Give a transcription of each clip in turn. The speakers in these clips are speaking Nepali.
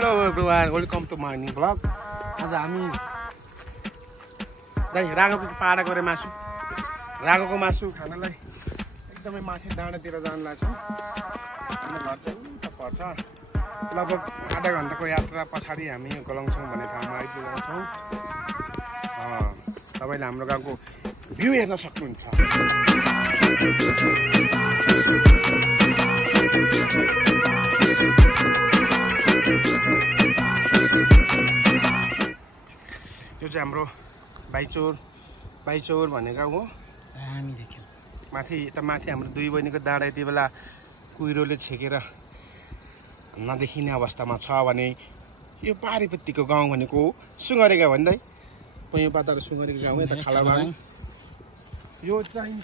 Hello everyone, welcome to my new vlog. आज हामी रागोको पाडा गरे मासु रागोको मासु खानलाई एकदमै माथि डाँडातिर जान लाग्छौँ। हाम्रो घर चाहिँ उता पर्छ। लगभग आधा घण्टाको यात्रा पछाडि हामी गलङछौँ भन्ने ठाउँमा आइपुगेका छौँ। तपाईले हाम्रो गाउँको भ्यू हेर्न सक्नुहुन्छ। यो चाहिँ हाम्रो बाइचौर भन्ने गाउँ हो। हामी देख्यौँ माथि हाम्रो दुई बहिनीको डाँडा यति बेला कुहिरोले छेकेर नदेखिने अवस्थामा छ भने यो पारिपट्टिको गाउँ भनेको सुँगरेका भन्दै पयौँ पाता सुँगरेको गाउँ यता खालाबाङ। यो चाहिँ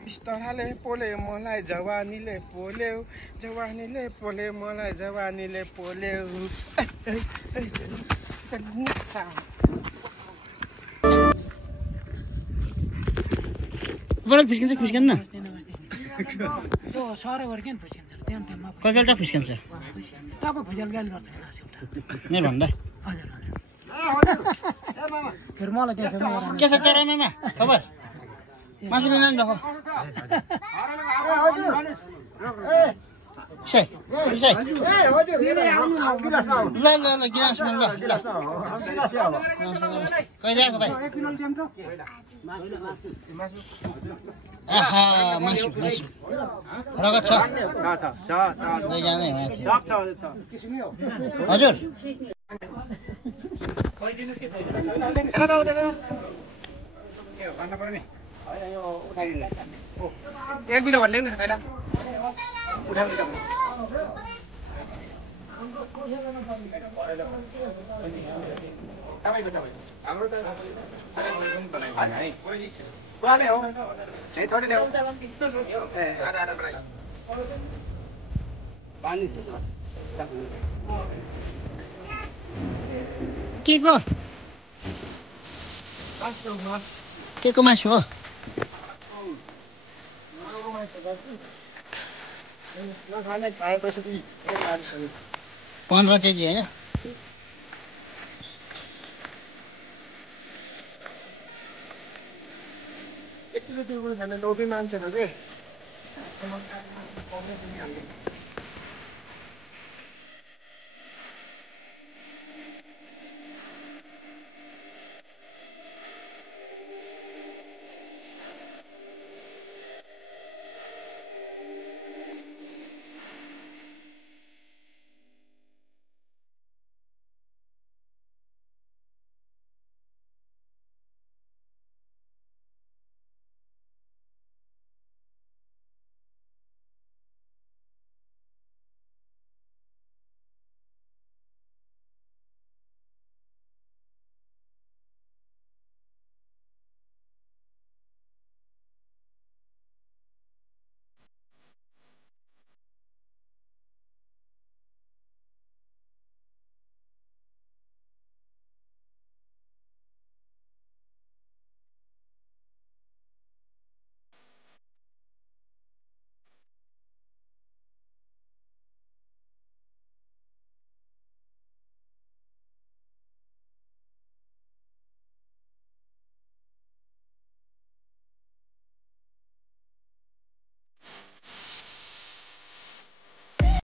बिस्ताराले पोले मलाई जवानीले पोले मलाई जवानीले पोले। बरं फुस्किन्छ न कहिले फुस्किन्छ नै भन्दा के छ चरामामा खबर मासु लिन जानु ल गिलासमा ल कहिले आएको भाइ आहा मासु रगत छ हजुर एक बिलो भन्ने नि छैन हाम्रो त पुरानै हो छोडी देऊ के को मासु हो 15 केजी होइन लोभी मान्छे हो कि